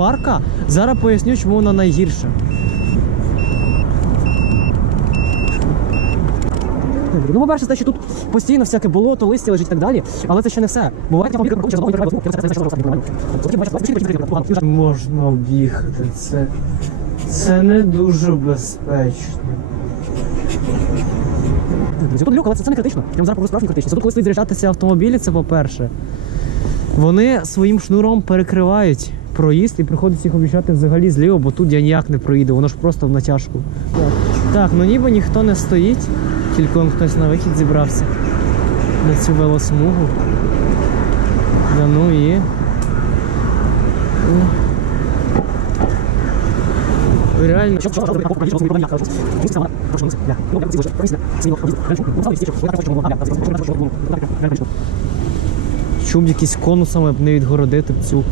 парка. Зараз поясню, чому вона найгірша. Ну, по-перше, те, що тут постійно всяке болото, листя лежить і так далі, але це ще не все. Буває, можна об'їхати. Це, це не дуже безпечно. Тут люк, але це, це не критично. Я вам зараз покажу справжню критичність. Тут, коли стоїть заряджатися автомобілі, це по-перше. Вони своїм шнуром перекривають проїзд і приходиться їх об'їжджати взагалі зліво, бо тут я ніяк не проїду, воно ж просто в натяжку. Так, ну ніби ніхто не стоїть, тільки он хтось на вихід зібрався на цю велосмугу. Да ну і. Реально. Чуб якісь конусами б не відгородити б цю